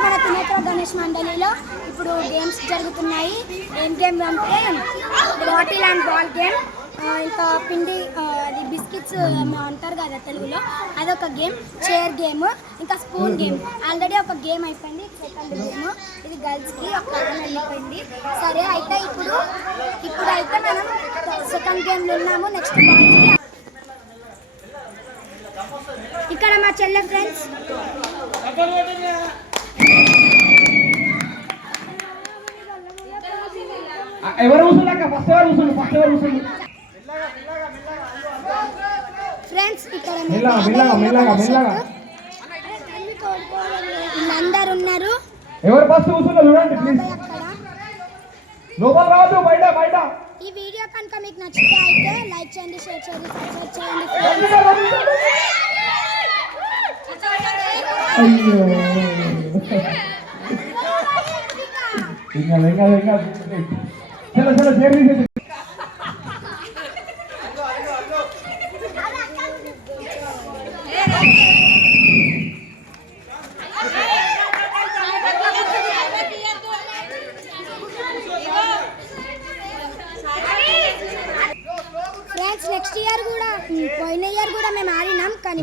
Friends మన త్రినేత్ర గణేష్ మండలిలో ఇప్పుడు గేమ్స్ జరుగుతున్నాయి. ఏం గేమ్ అంటే బాటిల్ అండ్ బాల్ గేమ్, ఇంకా పిండి అది బిస్కెట్స్ అంటారు కదా తెలుగులో, అదొక గేమ్, చైర్ గేమ్, ఇంకా స్పూన్ గేమ్. ఆల్రెడీ ఒక గేమ్ అయిపోయింది, సెకండ్ గేమ్. ఇది గర్ల్స్కి ఒక గేమ్ వెళ్ళిపోయింది. సరే అయితే ఇప్పుడైతే మనం సెకండ్ గేమ్లో ఉన్నాము. నెక్స్ట్ బాయ్స్కి ఇక్కడ మా చెల్లె ఫ్రెండ్స్. ఫ్రెండ్స్ ఇక్కడ అందరు ఉన్నారు. ఎవరు ఫస్ట్ కూర్చున్నారు చూడండి ప్లీజ్. లోపల రావద్దు, బయట బయట. ఈ వీడియో కనుక మీకు నచ్చితే అయితే లైక్ చేయండి, షేర్ చేయండి, సబ్స్క్రైబ్ చేయండి. చలో చలో షేర్ చేయండి. నెక్స్ట్ ఇయర్ కూడా, పోయిన ఇయర్ కూడా మేము ఆడినాం, కానీ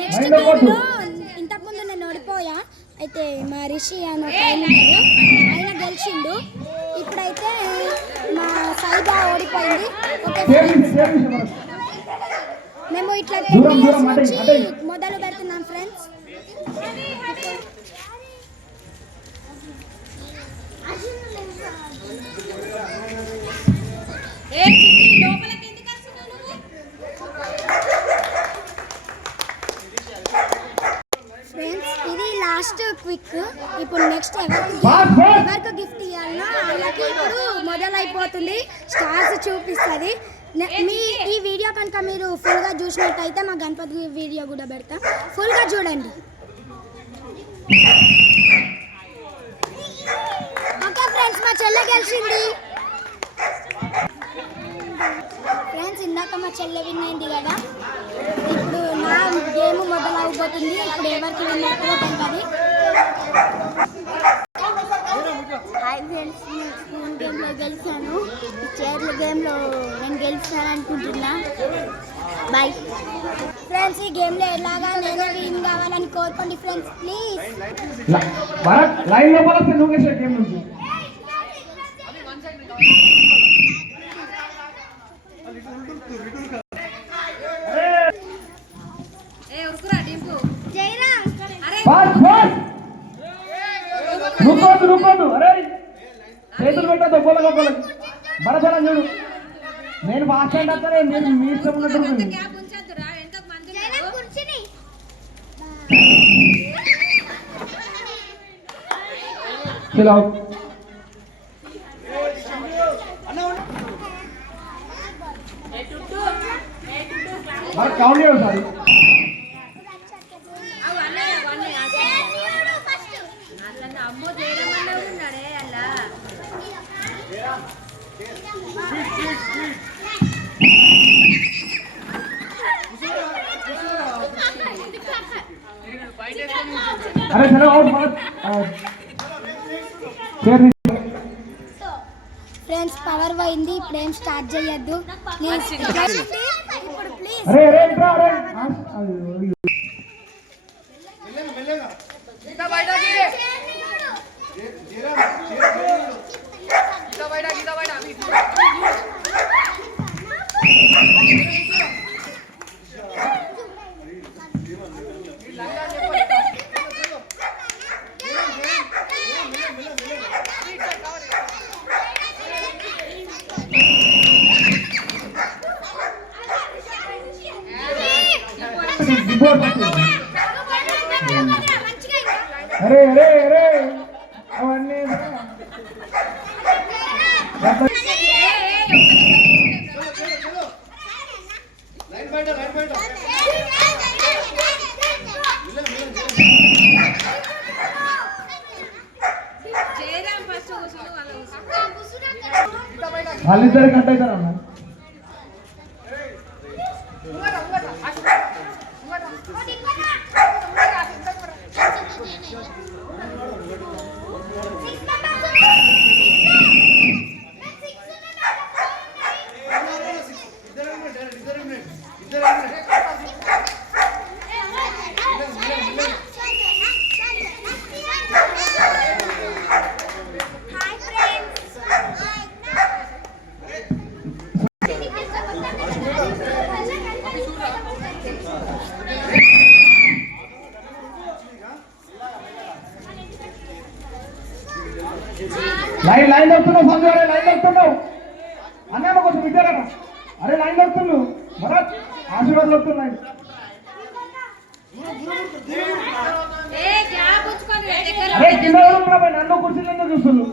నెక్స్ట్ గేమ్లో ఇంతకుముందు నేను ఓడిపోయా. అయితే మా రిషి అని ఒక ఆయన గెలిచిండు. ఇప్పుడైతే మా సైబా ఓడిపోయింది. ఓకే మేము ఇట్లా 10 ఇయర్స్ నుంచి మొదలు పెడుతున్నాం ఫ్రెండ్స్. ఫ్రెండ్స్ ఇది లాస్ట్ క్విక్. ఇప్పుడు నెక్స్ట్ ఎవరికి గిఫ్ట్ ఇవ్వాలన్నా వాళ్ళకి ఇప్పుడు మొదలైపోతుంది. స్టార్స్ చూపిస్తుంది. మీ ఈ వీడియో కనుక మీరు ఫుల్గా చూసినట్టయితే మా గణపతి వీడియో కూడా పెడతాం, ఫుల్గా చూడండి. ఓకే ఫ్రెండ్స్, మా చెల్లె గెలిచింది. ఫ్రెండ్స్ ఇందాక మా చెల్లె విన్ అయింది కదా, ఇప్పుడు నా గేమ్ మొదలవబోతుంది. ఇప్పుడు ఎవరికి విన్ అవుతుందో తెలియదు. హాయ్ ఫ్రెండ్స్, నేను స్పూన్ గేమ్లో గెలిచాను. చైర్ల గేమ్లో నేను గెలిచాను అనుకుంటున్నా. Boy friends. ఈ గేమ్లో ఎలాగా నేనే విన్ కావాలని కోరుకోండి ఫ్రెండ్స్ ప్లీజ్. రుకోదు అరే, చేతులు పెట్టదు ఒక్కొక్కరికి బరసలా చూడు. నేను ఫాస్ట్ అంటే వస్తానే, నేను మీ ఇష్టం ఉన్నట్టు. కౌంట్ చేయదు సార్. అరే చలో అవుట్ ఫ్రెండ్స్. పవర్ పోయింది, ఇప్పుడు ఏం స్టార్ట్ చేయొద్దు ప్లీజ్. ఇప్పుడు ప్లీజ్ అరే అరే ఇట్రా అరే. అరే అరే అరే అవన్నీ వాళ్ళిద్దరు కట్ అవుతారన్నా. లైన్ దొరుకుతున్నావు సంజయ్, అరే లైన్ దొరుకుతున్నావు అన్న కొంచెం విద్యారా, అరే లైన్ దొరుకుతున్నావు భరత్, ఆశీర్వాదాలు వస్తున్నాయి. అరే కింద ఉన్నావు, నన్ను కుర్చీలో చూస్తున్నావు.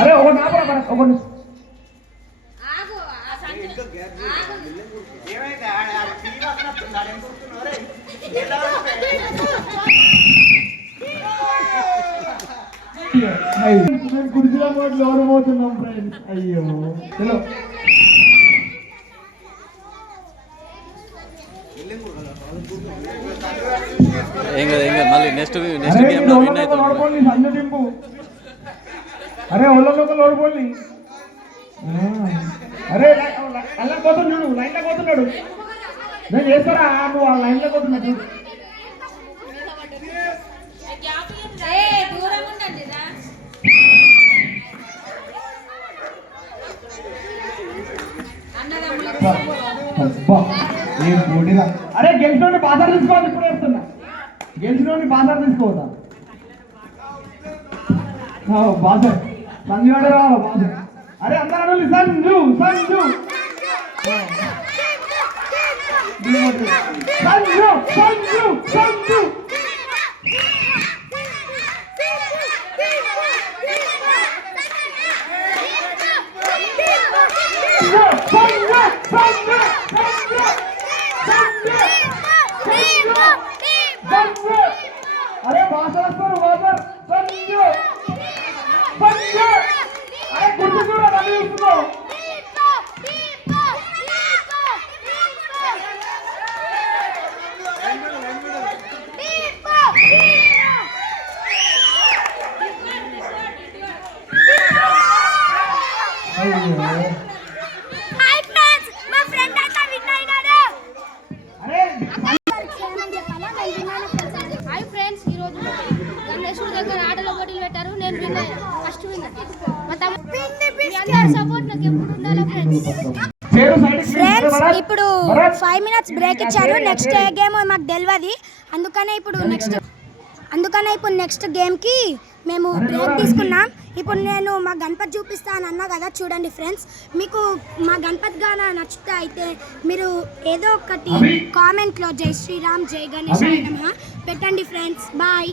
అరే ఒక నాపరా భరత్, ఒక కుర్చీలో ఎవరు పోతున్నాం ఫ్రెండ్స్. అయ్యో చలో ఏం కాదు మళ్ళీ నెక్స్ట్ గేమ్ లో విన్ అవుతుంది. సంజయ్ టింపు, అరే ఒళ్ళొకరు ఓడిపోయి. అరే అలా పోతున్నాడు, లైన్లో పోతున్నాడు. నేను చేస్తారా, నువ్వు ఆ లైన్లో పోతున్నాడు. అరే గెలిచినోని బాసార్ తీసుకోవాలి, ఇప్పుడు వస్తున్నా. గెలిచినోని బాసార్ తీసుకోవద్దా, బాసార్ సంజయ్ రావాలి బాసార్. అరే అందరూ సంజు సంజు సంజు సంజు సంజు అరే బాసర్ వస్తారు, బాసర్ సంజు సంజు. అరే గుర్తు కూడా నన్ను చూస్తున్నావు. హాయ్ ఫ్రెండ్స్, ఈరోజు గణేశుడి దగ్గర ఆటల పోటీలు పెట్టారు. నేను విన్ ఫస్ట్ విన్నర్. సపోర్ట్ నాకు ఎప్పుడు ఉండాలి ఫ్రెండ్స్. ఇప్పుడు 5 minutes బ్రేక్ ఇచ్చారు. నెక్స్ట్ ఏ గేమ్ మాకు తెలియదు, అందుకనే ఇప్పుడు నెక్స్ట్ గేమ్కి మేము బ్రేక్ తీసుకున్నాం. ఇప్పుడు నేను మా గణపతి చూపిస్తాను అన్నా కదా, చూడండి ఫ్రెండ్స్. మీకు మా గణపతి గాన నచ్చితే అయితే మీరు ఏదో ఒకటి కామెంట్లో జై శ్రీరామ్, జై గణేష్ నమః పెట్టండి ఫ్రెండ్స్. బాయ్.